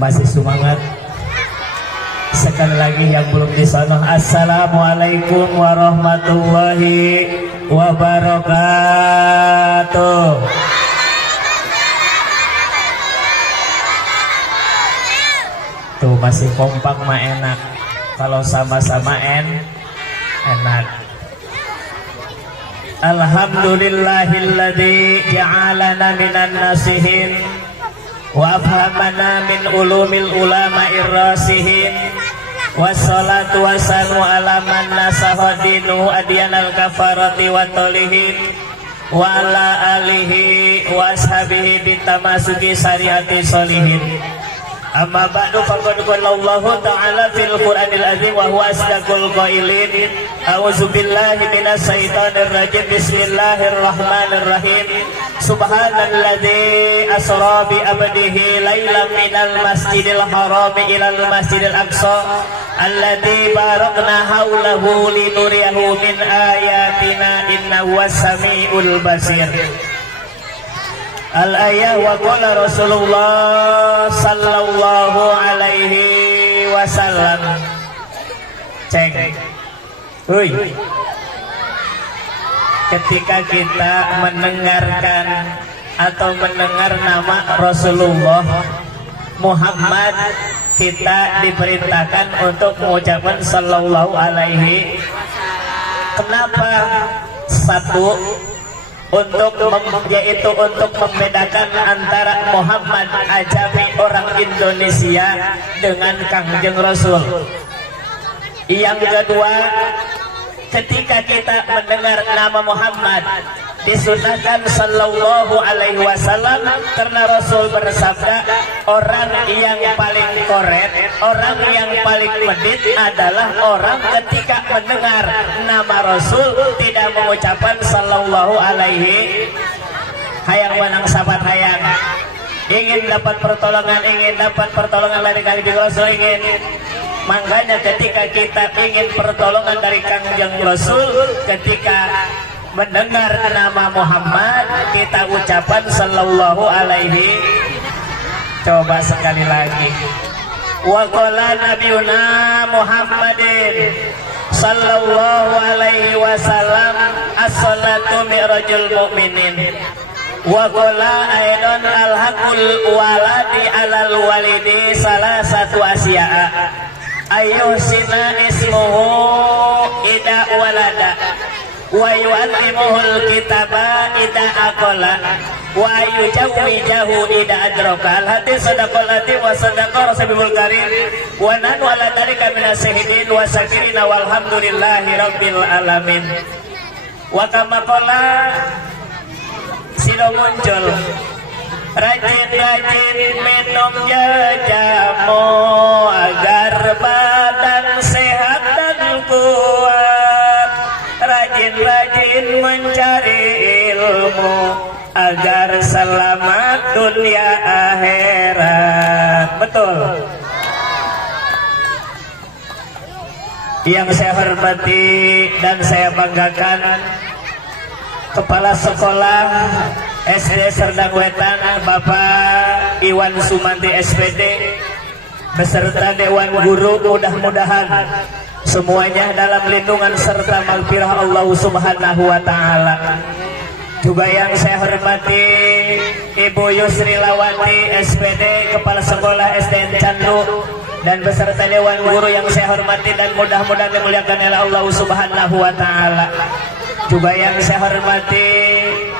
Masih semangat. Sekali lagi yang belum disono, assalamualaikum warahmatullahi wabarakatuh. Tuh masih kompak mah enak. Kalau sama-sama enak. Alhamdulillahilladzi ja'alana minan nasihin wa afhamana min ulumil ulama'ir rasihin. Wassalatu wassalamu ala man nasaha dinuhu adyanal kafarati wa tolihin wa ala alihi wa ashabihi bitamasuki syariati solihin. Amma ba'du faqad qala Allah ta'ala fil Qur'anil azim wa huwa asdaqul qailin. A'udzu billahi minasy syaithanir rajim. Bismillahirrahmanirrahim. Subhanalladzi asra bi abdihi lailan minal masjidil haram ilal masjidil aqsa alladzi barakna haulahu linuriyahu min ayatina innahu was-sami'ul basir. Al-ayah wa qala Rasulullah sallallahu alaihi wasallam. Cek. Hui. Ketika kita mendengarkan atau mendengar nama Rasulullah Muhammad, kita diperintahkan untuk mengucapkan sallallahu alaihi. Kenapa? Satu, yaitu untuk membedakan antara Muhammad Ajami orang Indonesia dengan Kangjeng Rasul. Yang kedua, ketika kita mendengar nama Muhammad, disunahkan sallallahu alaihi wasallam karena Rasul bersabda, orang yang paling koret, orang yang paling medit adalah orang ketika mendengar nama Rasul tidak mengucapkan sallallahu alaihi. Hayang wanang sahabat hayang ingin dapat pertolongan dari Kangjeng Rasul, ingin. Makanya ketika kita ingin pertolongan dari Kangjeng Rasul, ketika mendengar nama Muhammad, kita ucapan sallallahu alaihi. Coba sekali lagi. Wa qala nabiyuna Muhammadin sallallahu alaihi wasallam as-salatu mi'rajul mu'minin. Wa qala aidan al-haqqul waladi alal walidi salah satu asya'a. Ayyusina ismuhu ida walada wa yu'allimuhul kitaba ida aqala wa yujawwijahu ida adraka. Al-hadis sadaqal hati wa sadaqa rasulul karim wa nanu ala dalika minas syahidin wa syakirin walhamdulillahi rabbil alamin. Wa kama qala silo muncul rajin-rajin minum jamu agar badan sehat dan kuat. Rajin-rajin mencari ilmu agar selamat dunia akhirat. Betul. Yang saya hormati dan saya banggakan Kepala Sekolah SD Serdang Wetan Bapak Iwan Sumanti SPD beserta Dewan Guru, mudah-mudahan semuanya dalam lindungan serta maghfirah Allah Subhanahu wa Ta'ala. Juga yang saya hormati Ibu Yusri Lawati SPD Kepala Sekolah SDN Candu dan beserta Dewan Guru yang saya hormati dan mudah-mudahan dimuliakan oleh Allah Subhanahu wa Ta'ala. Juga yang saya hormati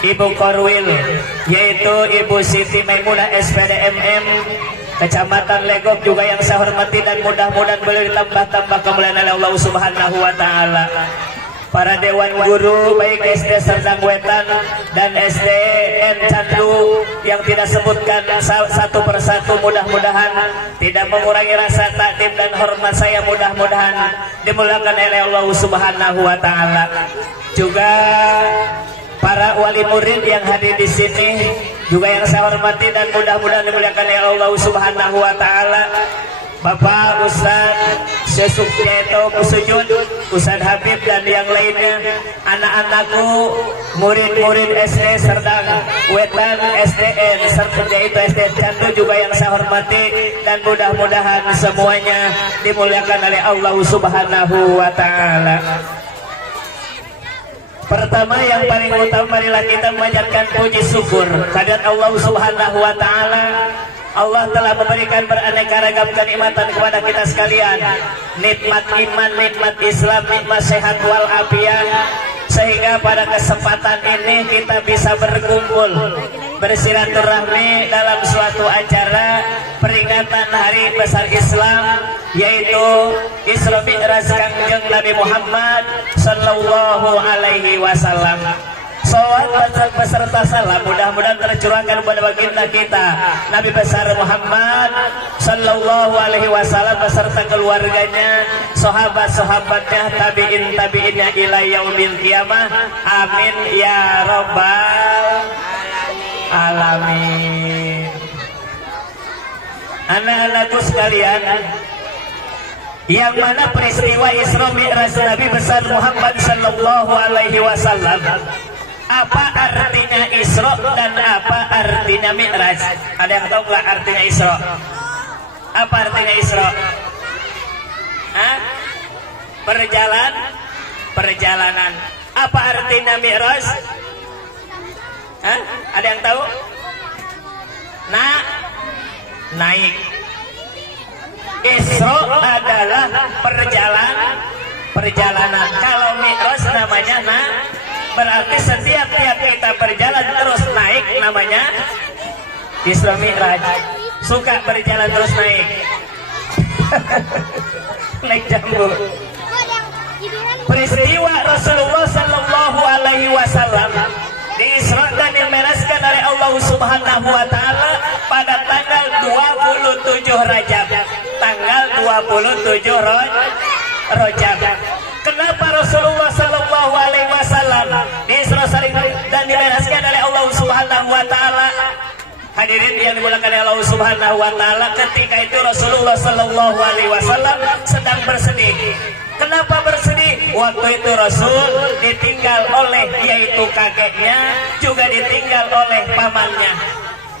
Ibu Korwil, yaitu Ibu Siti Maimunah SPD MM Kecamatan Legok, juga yang saya hormati dan mudah-mudahan beliau ditambah-tambah kemuliaan oleh Allah Subhanahu wa Ta'ala. Para Dewan Guru baik SD Serdang Wetan dan SDN Candu yang tidak sebutkan satu persatu, mudah-mudahan tidak mengurangi rasa takdim dan hormat saya, mudah-mudahan dimuliakan oleh Allah Subhanahu wa Ta'ala. Juga para wali murid yang hadir di sini juga yang saya hormati dan mudah-mudahan dimuliakan oleh Allah Subhanahu wa Ta'ala. Bapak Ustaz Sesukjeto Kusujud, Ustaz Habib dan yang lainnya, anak-anakku, murid-murid SD Serdang Wetan SDN serta yaitu SD Candu juga yang saya hormati dan dan mudah-mudahan semuanya dimuliakan oleh Allah Subhanahu wa taala. Pertama yang paling utama, marilah kita memanjatkan puji syukur kehadirat Allah Subhanahu wa taala. Allah telah memberikan beraneka ragam kenikmatan kepada kita sekalian. Nikmat iman, nikmat Islam, nikmat sehat wal afiat, sehingga pada kesempatan ini kita bisa berkumpul bersilaturahmi dalam suatu acara peringatan hari besar Islam, yaitu Isra Mi'raj Kangjeng Nabi Muhammad sallallahu alaihi wasallam. Salawat beserta salam mudah-mudahan tercurahkan kepada baginda kita Nabi besar Muhammad sallallahu alaihi wasallam beserta keluarganya, sahabat-sahabatnya, tabi'innya ila yaumil qiyamah. Amin ya rabbal alamin. Anak-anakku sekalian, yang mana peristiwa Isra Mi'raj Nabi besar Muhammad sallallahu alaihi wasallam, apa artinya Isra dan apa artinya Mi'raj? Ada yang tahu nggak artinya Isra? Apa artinya Isra? Hah? Perjalanan. Apa artinya Mi'raj? Hah? Ada yang tahu? Naik. Isra adalah perjalanan. Kalau Mi'raj namanya berarti setiap kita berjalan terus naik, namanya Isra Mi'raj. Suka berjalan terus naik. Naik jambu. Peristiwa Rasulullah sallallahu alaihi wasallam diisra dan dimeraskan oleh Allah Subhanahu wa taala pada tanggal 27 Rajab. Tanggal 27 Rajab. Kenapa Rasulullah sallallahu alaihi wasallam diisra dan dimeraskan oleh Allah Subhanahu wa taala? Hadirin yang dimuliakan oleh Allah Subhanahu wa taala, ketika itu Rasulullah sallallahu alaihi wasallam sedang bersedih. Kenapa bersedih? Waktu itu Rasul ditinggal oleh yaitu kakeknya, juga ditinggal oleh pamannya.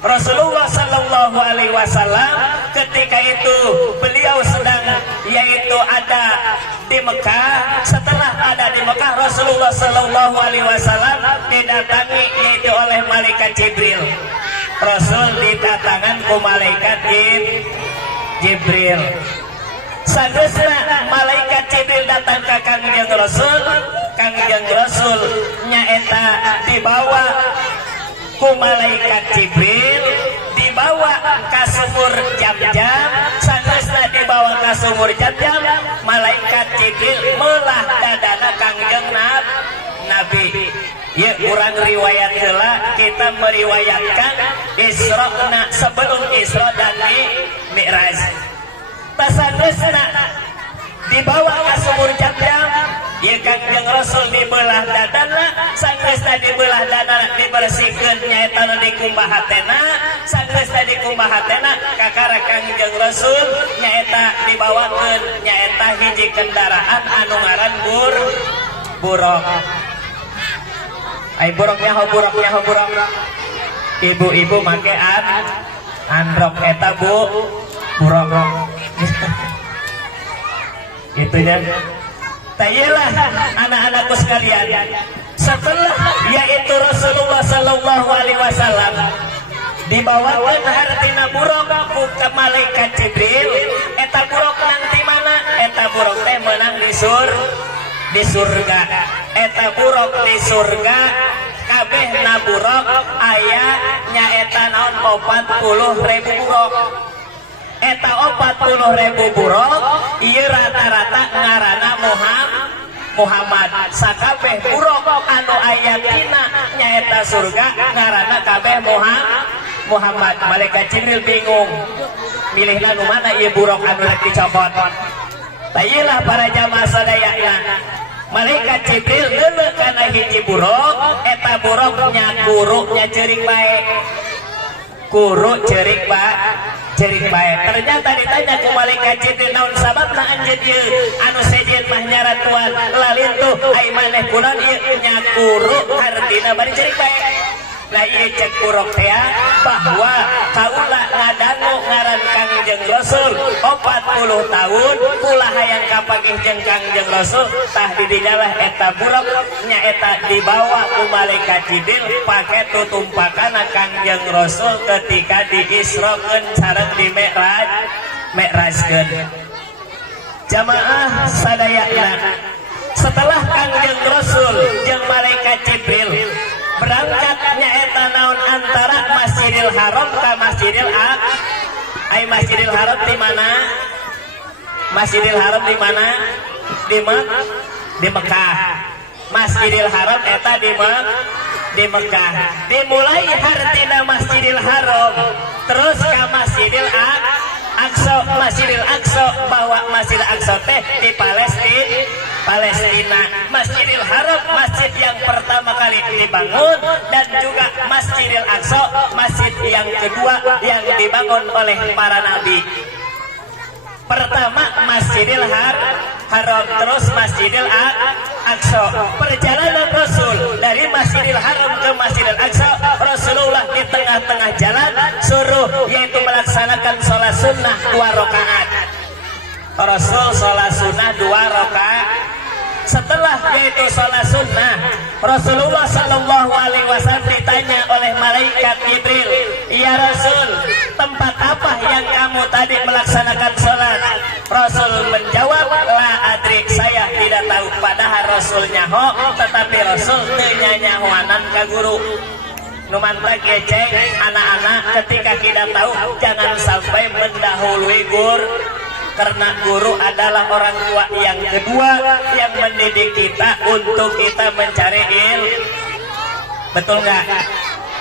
Rasulullah sallallahu alaihi wasallam ketika itu beliau sedang yaitu ada di Mekah. Setelah ada di Mekah, Rasulullah sallallahu alaihi wasallam didatangi yaitu oleh malaikat Jibril. Rasul didatangan ku malaikat Jibril. Sagesna malaikat Jibril datang ke Kangjeng Rasul nyaeta dibawa ku malaikat Jibril, dibawa ke sumur Jam-Jam. Sagesna dibawa ke sumur Jam-Jam, malaikat Jibril melah dadana Kangjeng Nabi. Ya, kurang riwayat heula kita meriwayatkan Isra sebelum Isra dan Mi'raj. Tasagesna dibawa ke sumur Jam-Jam, ya Kangjeng Rasul dibelah dadana, sagesna dibelah dadana dibersihkeun nyaeta dikumbah hatena, sagesna dikumbah hatena kakara Kangjeng Rasul nyaeta dibawakeun nyaeta hiji kendaraan anu ngaran buruk. Ai buruknya buruk. Ibu-ibu make androk eta buruk. Itunya. Tayalah anak-anakku sekalian. Setelah yaitu Rasulullah sallallahu alaihi wasallam dibawakan hartina buruk ke malaikat Jibril. Eta buruk nanti mana? Eta buruk teh menang di surga. Eta buruk di surga kabeh na buruk aya nyaeta naon 40.000 buruk. Eta 40.000 buruk ieu rata-rata ngaranna Muhammad. Sakabeh buruk anu aya tina nyaeta surga ngaranna kabeh Muhammad. Malaikat Jibril bingung milihna nu mana ieu buruk anu rek dicopot. Tayilah para jamaah sadayana, malaikat Jibril leuleuh kana hiji buruk, eta buruknya kuruknya ceurik bae. Kuruk ceurik bae. Ternyata ditanya ku malaikat Jibril, naon sababna anjeun ieu anu sejen mah nyaratuan lalintuh ai maneh kunaon ieu nya kuruk hartina bari ceurik bae. Lah ieu cek kuruk teh bahwa kaula ngadangu ngaran Kangjeng Kangjeng Rasul 40 tahun ulah hayang kapagih jeung Kangjeng Rasul tah didinya eta burak nyaeta dibawa ku malaikat Jibril pake tutumpakan Kangjeng Rasul ketika diisrokeun sareng di Mi'rajkeun. Jamaah sadayana, setelah Kangjeng Rasul jeung malaikat Jibril berangkat nyaeta naon antara Masjidil Haram ka Masjidil Aqsa. Masjidil Haram di mana? Masjidil Haram di mana? Di Mekah. Masjidil Haram eta di Mekah. Dimulai hartina Masjidil Haram terus ke Masjidil Aqsa. Masjidil Aqsa bahwa Masjidil Aqsa teh di Palestina. Masjidil Haram masjid yang pertama kali dibangun dan juga Masjidil Aqsa masjid yang kedua yang dibangun oleh para nabi. Pertama Masjidil Haram terus Masjidil Aqsa. Perjalanan Rasul dari Masjidil Haram ke Masjidil Aqsa, Rasulullah di tengah-tengah jalan suruh yaitu melaksanakan sholat sunnah 2 rakaat. Rasul sholat sunnah 2 rakaat. Setelah yaitu sholat sunnah, Rasulullah Shallallahu Alaihi Wasallam ditanya oleh malaikat Jibril, ya Rasul, tempat apa yang kamu tadi melaksanakan sholat? Rasul menjawab, la adri, saya tidak tahu. Padahal Rasul nyaho, tetapi Rasul teu nyahoanan ka guru. Numanta geceng anak-anak ketika kita tahu jangan sampai mendahului guru. Karena guru adalah orang tua yang kedua yang mendidik kita untuk kita mencari ilmu. Betul nggak?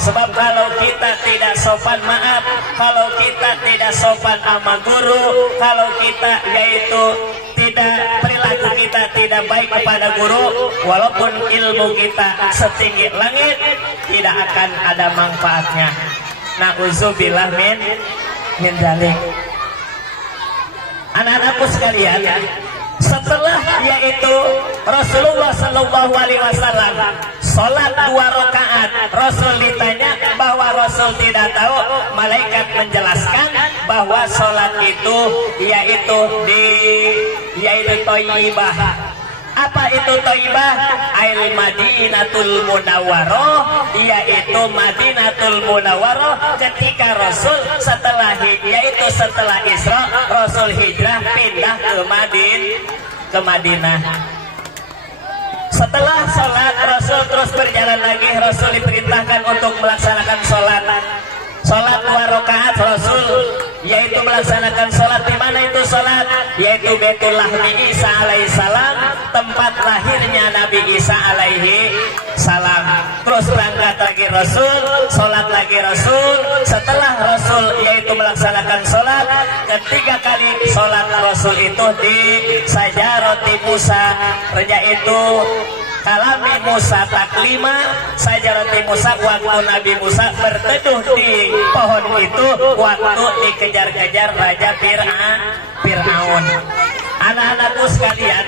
Sebab kalau kita tidak sopan, maaf, kalau kita tidak sopan sama guru, kalau kita yaitu tidak perilaku kita tidak baik kepada guru, walaupun ilmu kita setinggi langit tidak akan ada manfaatnya. Na'udzubillah min dzalik. Anak-anakku sekalian, setelah yaitu Rasulullah Shallallahu Alaihi Wasallam sholat 2 rakaat, Rasul ditanya bahwa Rasul tidak tahu. Malaikat menjelaskan bahwa sholat itu yaitu Thayyibah. Apa itu Thayyibah? Ail Madinatul Munawwarah, yaitu Madinatul Munawwarah. Ketika Rasul setelah Isra, Rasul hijrah pindah ke Madinah. Setelah sholat, Rasul terus berjalan lagi. Rasul diperintahkan untuk melaksanakan sholat 2 rakaat. Rasul yaitu melaksanakan sholat. Di mana itu sholat? Yaitu Baitul Lahmi Isa alaihissalam, tempat lahirnya Nabi Isa alaihi salam. Terus berangkat lagi Rasul, sholat lagi Rasul. Setelah Rasul yaitu melaksanakan sholat, ketiga kali sholat Rasul itu di Sajarati Musa, yaitu kalami Musa taklima. Sajarati Musa, waktu Nabi Musa berteduh di pohon itu waktu dikejar-kejar Raja Fir'aun. Anak-anakku sekalian,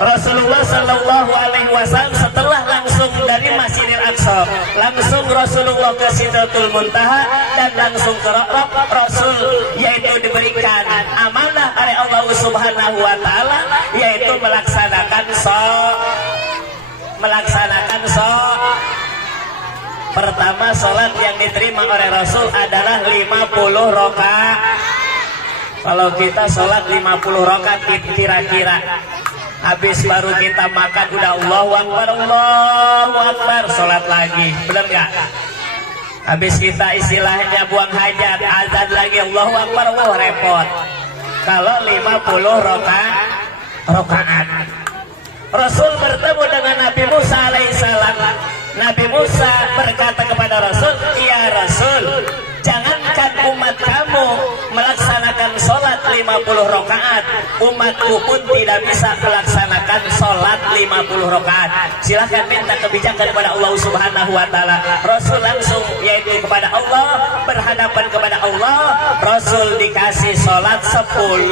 Rasulullah Shallallahu Alaihi Wasallam setelah langsung dari Masjidil Aqsa, langsung Rasulullah ke Sidratul Muntaha dan langsung ke Ra'rab. Rasul yaitu diberikan amanah oleh Allah Subhanahu Wa Taala yaitu melaksanakan pertama sholat yang diterima oleh Rasul adalah 50 rakaat. Kalau kita sholat 50 rakaat kira-kira habis baru kita makan udah Allahu Akbar, sholat lagi, benar nggak? Habis kita istilahnya buang hajat, azan lagi Allahu Akbar, repot. Kalau 50 rakaat. Rasul bertemu dengan Nabi Musa alaihissalam. Nabi Musa berkata kepada Rasul, ya Rasul, jangankan umat kamu melaksanakan sholat 50 rakaat, umatku pun tidak bisa melaksanakan sholat 50 rakaat. Silahkan minta kebijakan kepada Allah Subhanahu Wa Taala. Rasul langsung yaitu kepada Allah, berhadapan kepada Allah. Rasul dikasih sholat 10